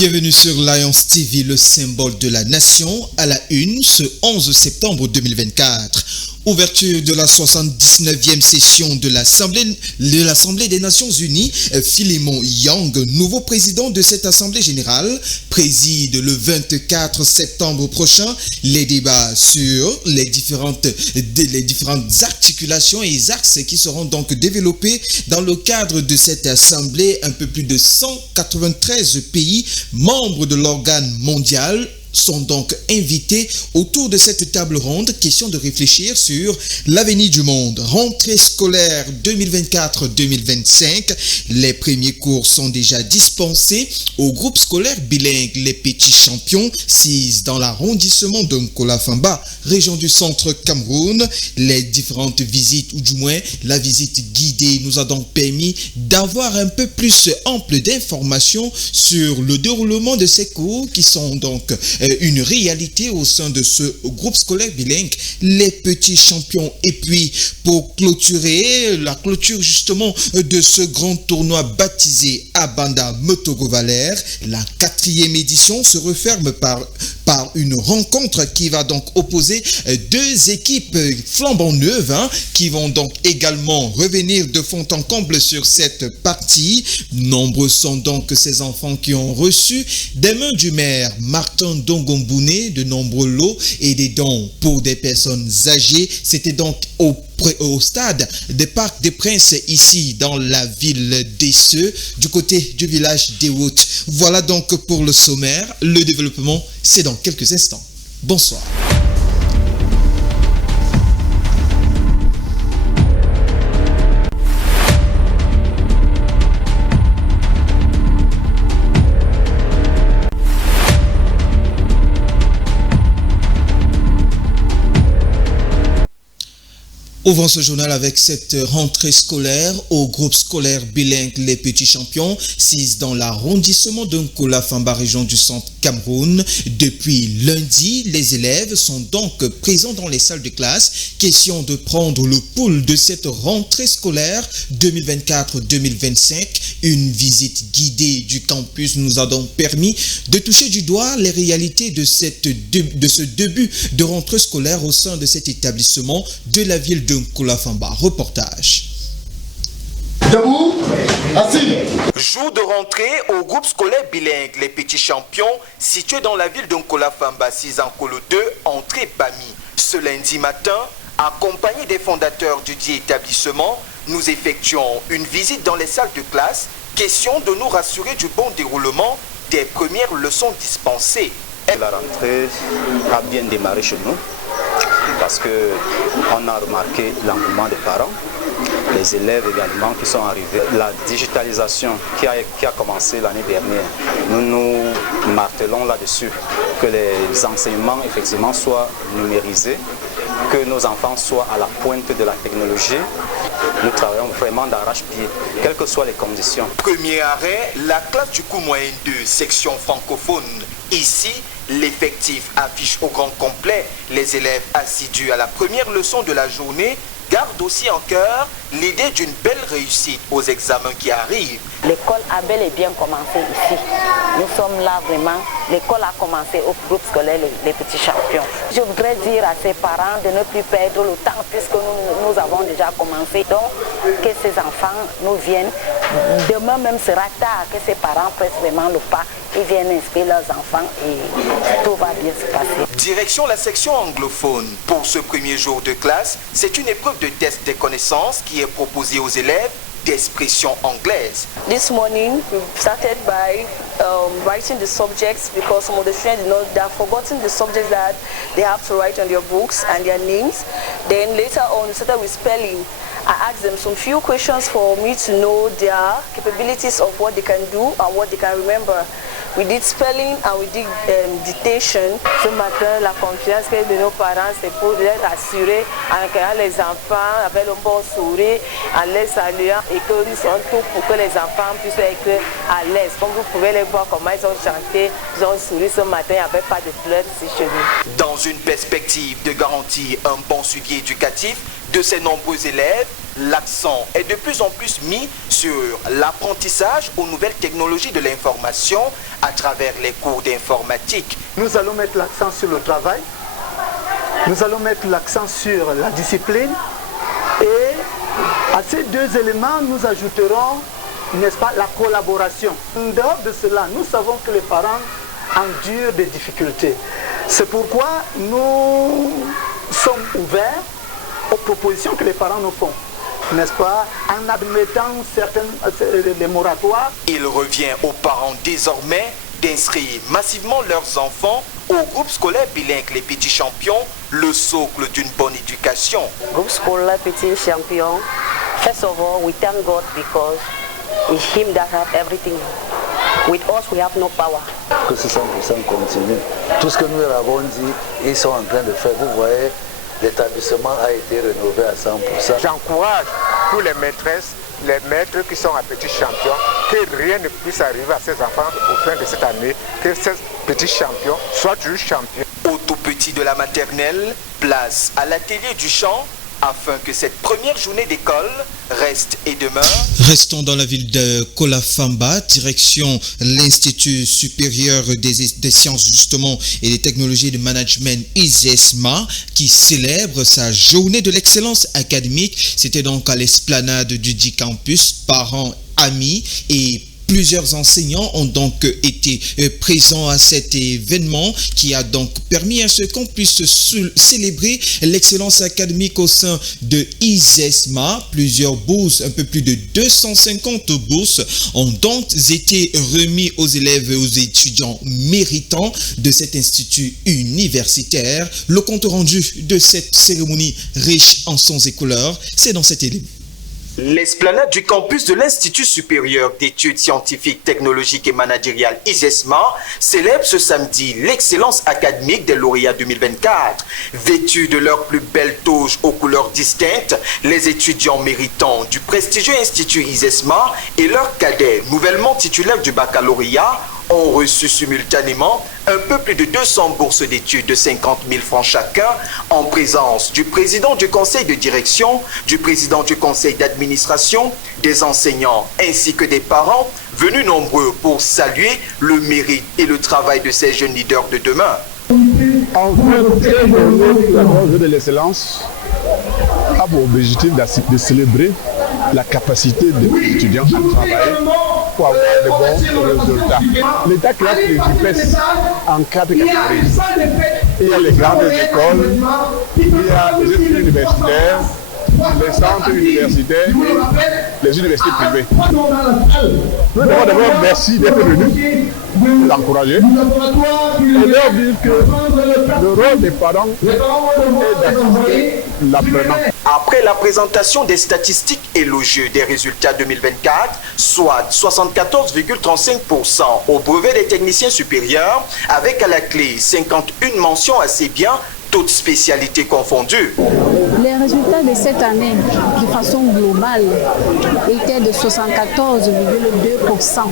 Bienvenue sur Lions TV, le symbole de la nation, à la une ce 11 septembre 2024. Ouverture de la 79e session de l'Assemblée des Nations Unies. Philémon Yang, nouveau président de cette Assemblée générale, préside le 24 septembre prochain les débats sur les différentes articulations et axes qui seront donc développés dans le cadre de cette Assemblée. Un peu plus de 193 pays membres de l'organe mondial sont donc invités autour de cette table ronde, question de réfléchir sur l'avenir du monde. Rentrée scolaire 2024-2025, les premiers cours sont déjà dispensés au groupe scolaire bilingue Les Petits Champions, 6 dans l'arrondissement de Nkola-Famba, région du centre Cameroun. Les différentes visites, ou du moins la visite guidée, nous a donc permis d'avoir un peu plus ample d'informations sur le déroulement de ces cours qui sont donc une réalité au sein de ce groupe scolaire bilingue, Les Petits Champions. Et puis, pour clôturer, la clôture justement de ce grand tournoi baptisé Abanda Motogo Valère, la 4e édition se referme par une rencontre qui va donc opposer deux équipes flambant neuves qui vont donc également revenir de fond en comble sur cette partie. Nombreux sont donc ces enfants qui ont reçu des mains du maire Martin Dongomboune de nombreux lots et des dons pour des personnes âgées. C'était donc au stade des Parcs des Princes ici dans la ville d'Esseux, du côté du village des Hautes. Voilà donc pour le sommaire. Le développement, c'est dans quelques instants. Bonsoir. Ouvrons ce journal avec cette rentrée scolaire au groupe scolaire bilingue Les Petits Champions, 6 dans l'arrondissement de Nkola-Famba, région du centre Cameroun. Depuis lundi, les élèves sont donc présents dans les salles de classe. Question de prendre le pouls de cette rentrée scolaire 2024-2025. Une visite guidée du campus nous a donc permis de toucher du doigt les réalités de ce début de rentrée scolaire au sein de cet établissement de la ville de Nkola-Famba. Reportage. Debout, assis. Jour de rentrée au groupe scolaire bilingue Les Petits Champions, situé dans la ville de Nkola-Famba, 6 ans Colo 2, entrée Bami. Ce lundi matin, accompagné des fondateurs du dit établissement, nous effectuons une visite dans les salles de classe, question de nous rassurer du bon déroulement des premières leçons dispensées. La rentrée a bien démarré chez nous parce qu'on a remarqué l'engouement des parents, les élèves également qui sont arrivés. La digitalisation qui a commencé l'année dernière, nous martelons là-dessus que les enseignements effectivement soient numérisés, que nos enfants soient à la pointe de la technologie. Nous travaillons vraiment d'arrache-pied, quelles que soient les conditions. Premier arrêt, la classe du cours moyen 2, section francophone. Ici, l'effectif affiche au grand complet. Les élèves assidus à la première leçon de la journée gardent aussi en cœur l'idée d'une belle réussite aux examens qui arrivent. L'école a bel et bien commencé ici. Nous sommes là vraiment. L'école a commencé au groupe scolaire les Petits Champions. Je voudrais dire à ces parents de ne plus perdre le temps puisque nous avons déjà commencé. Donc, que ces enfants nous viennent. Demain même sera tard, que ces parents pressent vraiment le pas. Ils viennent inscrire leurs enfants et tout va bien se passer. Direction la section anglophone. Pour ce premier jour de classe, c'est une épreuve de test des connaissances qui est proposée aux élèves d'expression anglaise. This morning we started by writing the subjects because some of the students they have forgotten the subjects that they have to write on their books and their names. Then later on we started with spelling. I asked them some few questions for me to know their capabilities of what they can do and what they can remember. We did spelling and we did dictation. Ce matin, la confiance de nos parents, c'est pour les rassurer en accueillant les enfants avec un bon sourire, en les saluant et que nous sommes tout pour que les enfants puissent être à l'aise. Comme vous pouvez les voir comment ils ont chanté, ils ont souri ce matin, il n'y avait pas de pleurs ici chez nous. Dans une perspective de garantir un bon suivi éducatif de ces nombreux élèves, l'accent est de plus en plus mis sur l'apprentissage aux nouvelles technologies de l'information à travers les cours d'informatique. Nous allons mettre l'accent sur le travail, nous allons mettre l'accent sur la discipline et à ces deux éléments, nous ajouterons, n'est-ce pas, la collaboration. En dehors de cela, nous savons que les parents endurent des difficultés. C'est pourquoi nous sommes ouverts aux propositions que les parents nous font, n'est-ce pas, en admettant les moratoires. Il revient aux parents désormais d'inscrire massivement leurs enfants au groupe scolaire bilingue Les Petits Champions, le socle d'une bonne éducation. Groupe scolaire Petits Champions, first of all, we thank God because it's Him that has everything. With us, we have no power. Que ce 100% continue. Tout ce que nous leur avons dit, ils sont en train de faire. Vous voyez, l'établissement a été rénové à 100%. J'encourage tous les maîtresses, les maîtres qui sont à Petits Champions, que rien ne puisse arriver à ces enfants au fin de cette année, que ces petits champions soient toujours champions. Au tout petit de la maternelle, place à l'atelier du chant, afin que cette première journée d'école reste et demeure. Restons dans la ville de Kolafamba, direction l'Institut supérieur des sciences justement et des technologies de management ISESMA qui célèbre sa journée de l'excellence académique. C'était donc à l'esplanade du dit campus. Parents, amis et plusieurs enseignants ont donc été présents à cet événement qui a donc permis à ce qu'on puisse célébrer l'excellence académique au sein de ISESMA. Plusieurs bourses, un peu plus de 250 bourses ont donc été remis aux élèves et aux étudiants méritants de cet institut universitaire. Le compte rendu de cette cérémonie riche en sons et couleurs, c'est dans cet élément. L'esplanade du campus de l'Institut supérieur d'études scientifiques, technologiques et managériales ISESMA célèbre ce samedi l'excellence académique des lauréats 2024. Vêtus de leurs plus belles toges aux couleurs distinctes, les étudiants méritants du prestigieux Institut ISESMA et leurs cadets nouvellement titulaires du baccalauréat ont reçu simultanément un peu plus de 200 bourses d'études de 50 000 francs chacun en présence du président du conseil de direction, du président du conseil d'administration, des enseignants ainsi que des parents venus nombreux pour saluer le mérite et le travail de ces jeunes leaders de demain. En fait, cette journée de l'excellence a pour objectif de célébrer la capacité des étudiants à travailler pour avoir de bons résultats. L'État classe les IPES en 4 catégories. Il y a les grandes écoles, il y a les études universitaires, les centres universitaires et les universités privées. Nous devons d'abord merci d'être venus, l'encourager et leur dire que le rôle des parents est d'assister l'apprenant. Après la présentation des statistiques élogieuses des résultats 2024, soit 74,35% au brevet des techniciens supérieurs, avec à la clé 51 mentions assez bien, toutes spécialités confondues. Les résultats de cette année, de façon globale, étaient de 74,2%.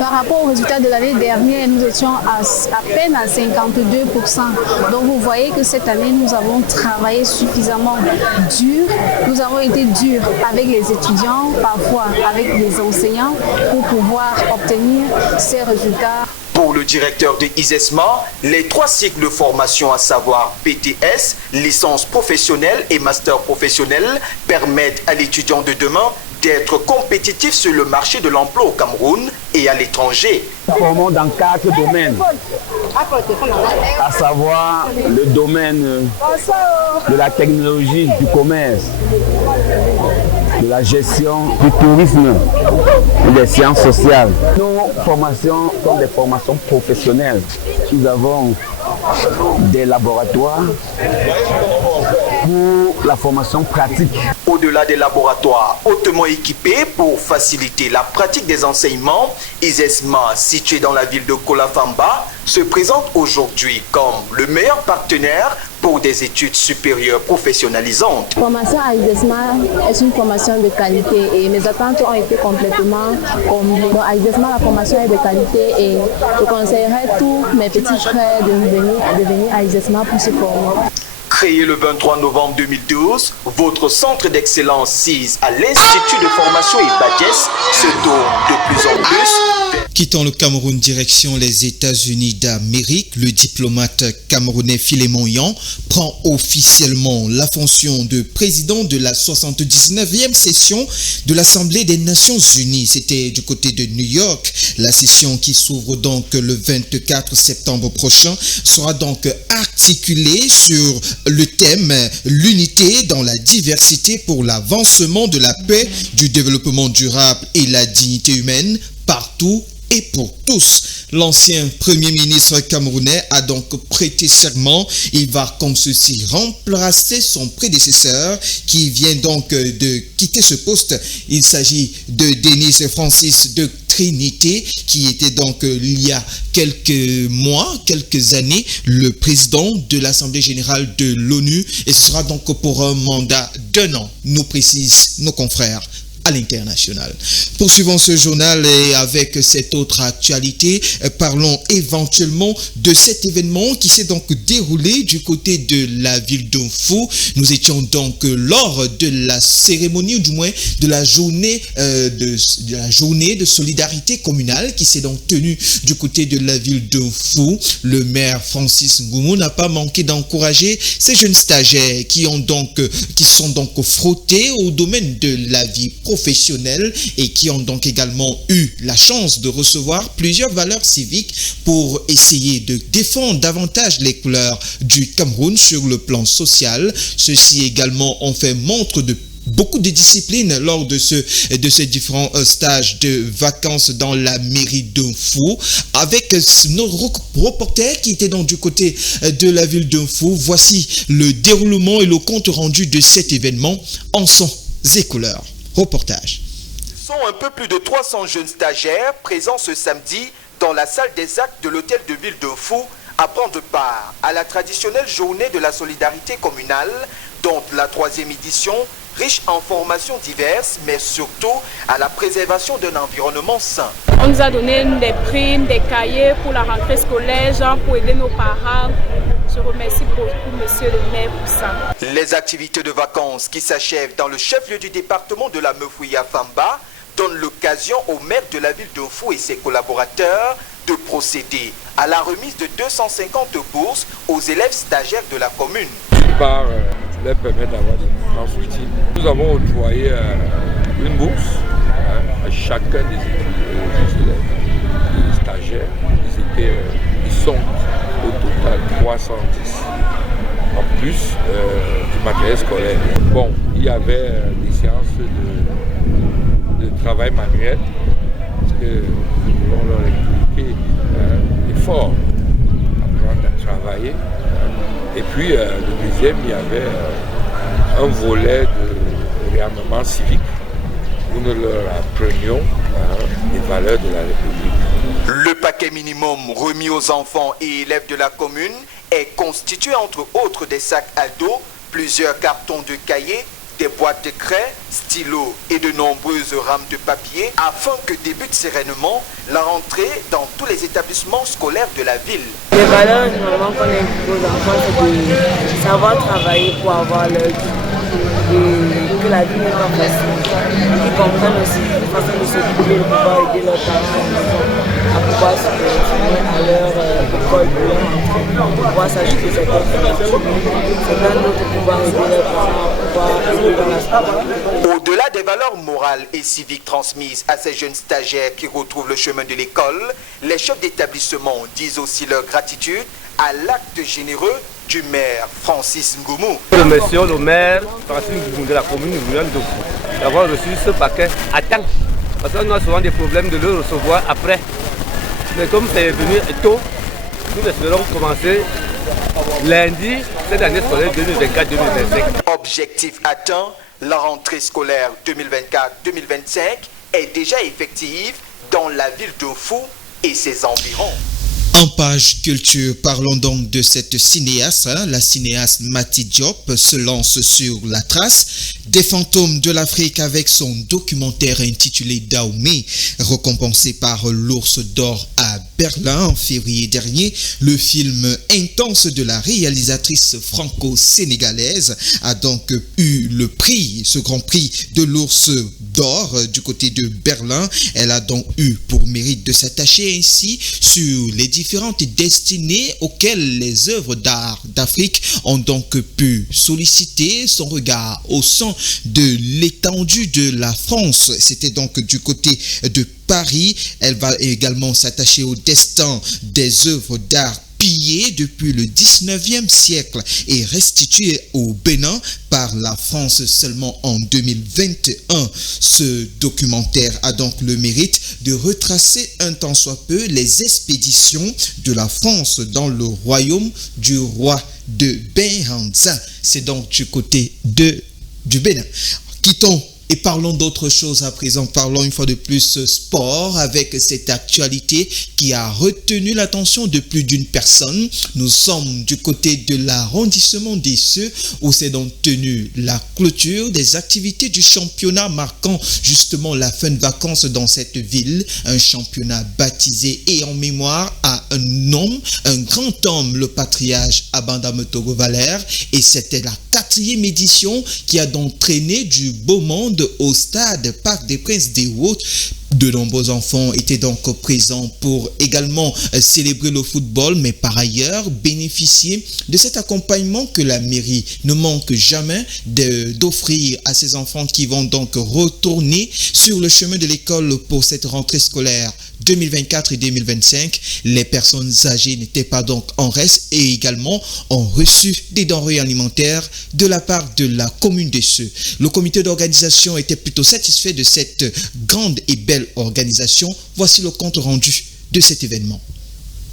Par rapport aux résultats de l'année dernière, nous étions à peine à 52%. Donc vous voyez que cette année, nous avons travaillé suffisamment dur. Nous avons été durs avec les étudiants, parfois avec les enseignants, pour pouvoir obtenir ces résultats. Pour le directeur de ISESMA, les 3 cycles de formation, à savoir BTS, licence professionnelle et master professionnel, permettent à l'étudiant de demain d'être compétitif sur le marché de l'emploi au Cameroun et à l'étranger. Nous formons dans 4 domaines, à savoir le domaine de la technologie, du commerce, de la gestion du tourisme et des sciences sociales. Nos formations sont des formations professionnelles. Nous avons des laboratoires pour la formation pratique. Au-delà des laboratoires hautement équipés pour faciliter la pratique des enseignements, ISESMA, situé dans la ville de Kolafamba, se présente aujourd'hui comme le meilleur partenaire pour des études supérieures professionnalisantes. La formation à ISESMA est une formation de qualité et mes attentes ont été complètement comblées. Donc à ISESMA, la formation est de qualité et je conseillerais tous mes petits frères de venir à ISESMA pour se former. Créé le 23 novembre 2012, votre centre d'excellence CIS à l'Institut de formation IBADJES se tourne de plus en plus Quittant le Cameroun direction les États-Unis d'Amérique, le diplomate camerounais Philémon Yan prend officiellement la fonction de président de la 79e session de l'Assemblée des Nations Unies. C'était du côté de New York. La session qui s'ouvre donc le 24 septembre prochain sera donc articulée sur le thème « L'unité dans la diversité pour l'avancement de la paix, du développement durable et la dignité humaine partout et pour tous ». L'ancien Premier ministre camerounais a donc prêté serment. Il va comme ceci remplacer son prédécesseur qui vient donc de quitter ce poste. Il s'agit de Denis Francis de Trinité qui était donc il y a quelques mois, quelques années, le président de l'Assemblée générale de l'ONU et ce sera donc pour un mandat d'1 an, nous précisent nos confrères à l'international. Poursuivons ce journal et avec cette autre actualité, parlons éventuellement de cet événement qui s'est donc déroulé du côté de la ville d'Unfu. Nous étions donc lors de la cérémonie, ou du moins de la journée de solidarité communale qui s'est donc tenue du côté de la ville d'Unfu. Le maire Francis Ngoumou n'a pas manqué d'encourager ces jeunes stagiaires qui sont donc frottés au domaine de la vie professionnelle et qui ont donc également eu la chance de recevoir plusieurs valeurs civiques pour essayer de défendre davantage les couleurs du Cameroun sur le plan social. Ceux-ci également ont fait montre de beaucoup de discipline lors de ces différents stages de vacances dans la mairie d'Unfu. Avec nos reporters qui étaient donc du côté de la ville d'Unfu, voici le déroulement et le compte rendu de cet événement en sons et couleurs. Reportage. Ce sont un peu plus de 300 jeunes stagiaires présents ce samedi dans la salle des actes de l'hôtel de ville d'Unfu à prendre part à la traditionnelle journée de la solidarité communale, dont la 3e édition, riche en formations diverses, mais surtout à la préservation d'un environnement sain. On nous a donné des primes, des cahiers pour la rentrée scolaire, genre pour aider nos parents. Je remercie beaucoup monsieur le maire pour ça. Les activités de vacances qui s'achèvent dans le chef-lieu du département de la Meufouya Famba donnent l'occasion au maire de la ville d'Unfu et ses collaborateurs de procéder à la remise de 250 bourses aux élèves stagiaires de la commune. Par leur permettre d'avoir des temps utiles. Nous avons octroyé une bourse à chacun des élèves stagiaires. Ils sont au total 310, en plus du matériel scolaire. Bon, il y avait des séances de travail manuel, parce qu'on leur expliquait l'effort, apprendre à travailler. Et puis, le deuxième, il y avait un volet de réarmement civique où nous leur apprenions les valeurs de la République. Le paquet minimum remis aux enfants et élèves de la commune est constitué entre autres des sacs à dos, plusieurs cartons de cahiers, des boîtes de craie, stylos et de nombreuses rames de papier afin que débute sereinement la rentrée dans tous les établissements scolaires de la ville. Les valeurs normalement qu'on inculque aux enfants, c'est de savoir travailler pour avoir leur vie et que la vie n'est pas facile. Ils comprennent aussi la façon de s'occuper, de pouvoir aider leurs parents à pouvoir se continuer à leur école pour leur rentrée, pour pouvoir s'acheter cette information. C'est dans notre pouvoir aider leurs parents à pouvoir aider dans la scolarité. Au-delà des valeurs morales et civiques transmises à ces jeunes stagiaires qui retrouvent le chemin de l'école, les chefs d'établissement disent aussi leur gratitude à l'acte généreux du maire Francis Ngoumou. Nous remercions le maire Francis Ngoumou de la commune de d'avoir reçu ce paquet à temps. Parce qu'on a souvent des problèmes de le recevoir après. Mais comme c'est venu tôt, nous espérons commencer lundi cette année scolaire 2024-2025. Objectif atteint, la rentrée scolaire 2024-2025 est déjà effective dans la ville d'Unfu et ses environs. En page culture, parlons donc de cette cinéaste. La cinéaste Mati Diop se lance sur la trace des fantômes de l'Afrique avec son documentaire intitulé Dahomey, récompensé par l'Ours d'Or à Berlin en février dernier. Le film intense de la réalisatrice franco-sénégalaise a donc eu le prix, ce grand prix de l'Ours d'Or du côté de Berlin. Elle a donc eu pour mérite de s'attacher ainsi sur les différentes destinées auxquelles les œuvres d'art d'Afrique ont donc pu solliciter son regard au sein de l'étendue de la France. C'était donc du côté de Paris. Elle va également s'attacher au destin des œuvres d'art pillées depuis le 19e siècle et restituées au Bénin par la France seulement en 2021. Ce documentaire a donc le mérite de retracer un tant soit peu les expéditions de la France dans le royaume du roi de Benhanza. C'est donc du côté du Bénin. Quittons et parlons d'autre chose à présent. Parlons une fois de plus sport avec cette actualité qui a retenu l'attention de plus d'une personne. Nous sommes du côté de l'arrondissement d'Esseux où s'est donc tenue la clôture des activités du championnat marquant justement la fin de vacances dans cette ville. Un championnat baptisé et en mémoire à un homme, un grand homme, le patriarche Abandame Togo Valère. Et c'était la 4e édition qui a donc traîné du beau monde au stade Parc des Princes des Hauts. De nombreux enfants étaient donc présents pour également célébrer le football, mais par ailleurs bénéficier de cet accompagnement que la mairie ne manque jamais d'offrir à ces enfants qui vont donc retourner sur le chemin de l'école pour cette rentrée scolaire 2024 et 2025. Les personnes âgées n'étaient pas donc en reste et également ont reçu des denrées alimentaires de la part de la commune d'Esseux. Le comité d'organisation était plutôt satisfait de cette grande et belle organisation. Voici le compte rendu de cet événement.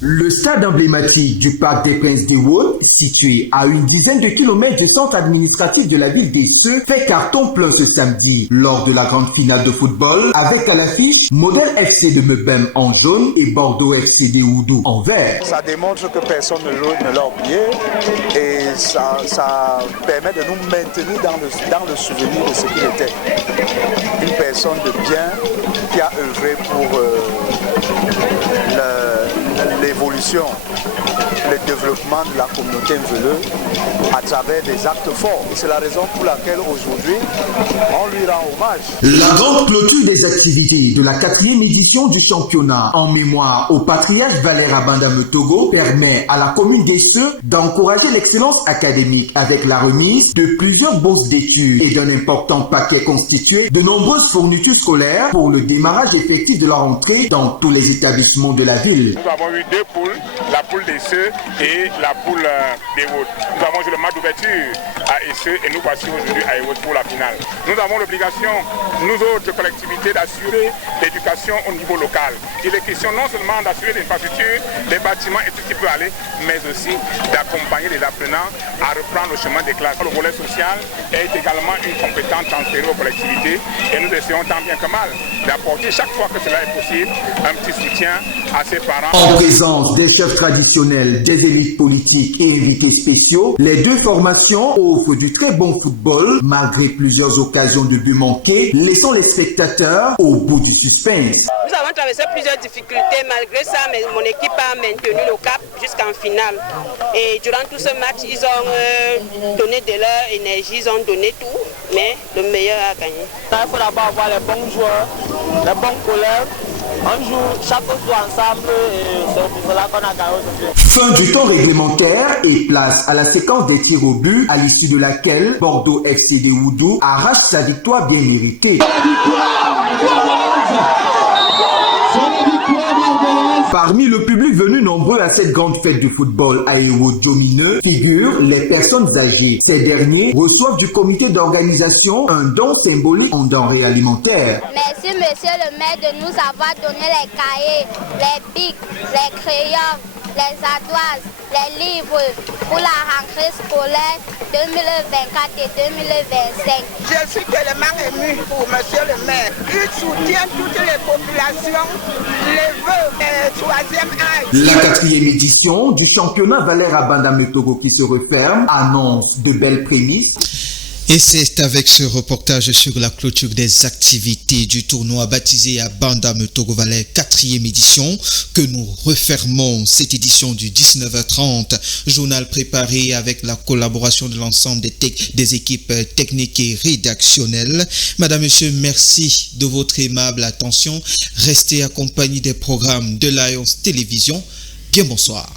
Le stade emblématique du Parc des Princes des Hauts, situé à une dizaine de kilomètres du centre administratif de la ville d'Esseux, fait carton plein ce samedi lors de la grande finale de football avec à l'affiche Modèle FC de Mebem en jaune et Bordeaux FC de Oudou en vert. Ça démontre que personne ne l'a oublié et ça permet de nous maintenir dans le souvenir de ce qu'il était. Une personne de bien qui a œuvré pour l'évolution, le développement de la communauté mveleuse à travers des actes forts. Et c'est la raison pour laquelle aujourd'hui, on lui rend hommage. La grande clôture des activités de la 4e édition du championnat en mémoire au patriarche Valère Abandame Togo permet à la commune d'Esseux d'encourager l'excellence académique avec la remise de plusieurs bourses d'études et d'un important paquet constitué de nombreuses fournitures scolaires pour le démarrage effectif de la rentrée dans tous les établissements de la ville. Nous avons eu 2 poules, la poule d'Esseux et la poule des Hauts. Nous avons joué le match d'ouverture à Esseux et nous voici aujourd'hui à Hauts pour la finale. Nous avons l'obligation, nous autres collectivités, d'assurer l'éducation au niveau local. Il est question non seulement d'assurer l'infrastructure, les bâtiments et tout ce qui peut aller, mais aussi d'accompagner les apprenants à reprendre le chemin des classes. Le volet social est également une compétence transférée aux collectivités et nous essayons tant bien que mal d'apporter chaque fois que cela est possible un petit soutien à ses parents. En présence des chefs traditionnels, des élites politiques et invités spéciaux, les 2 formations offrent du très bon football malgré plusieurs occasions de but manquées, laissant les spectateurs au bout du suspense. Nous avons traversé plusieurs difficultés, malgré ça, mais mon équipe a maintenu le cap jusqu'en finale. Et durant tout ce match, ils ont donné de leur énergie, ils ont donné tout, mais le meilleur a gagné. Il faut d'abord avoir les bons joueurs, les bons collègues. On joue chaque jour ensemble et c'est pour cela qu'on a gagné aujourd'hui. Fin du temps réglementaire et place à la séquence des tirs au but à l'issue de laquelle Bordeaux FC de Oudou arrache sa victoire bien méritée. Parmi le public venu nombreux à cette grande fête du football à Ewo-Domineux figurent les personnes âgées. Ces derniers reçoivent du comité d'organisation un don symbolique en denrées alimentaires. Merci monsieur le maire de nous avoir donné les cahiers, les bics, les crayons, les ardoises, les livres pour la rentrée scolaire 2024 et 2025. Je suis tellement émue pour monsieur le maire. Il soutient toutes les populations, les veuves et troisième âge. La 4e édition du championnat Valère à Banda Metogo qui se referme annonce de belles prémices. Et c'est avec ce reportage sur la clôture des activités du tournoi baptisé à Banda Metogo Valais 4e édition que nous refermons cette édition du 19h30. Journal préparé avec la collaboration de l'ensemble des équipes techniques et rédactionnelles. Madame, Monsieur, merci de votre aimable attention. Restez accompagnés des programmes de l'Alliance Télévision. Bien bonsoir.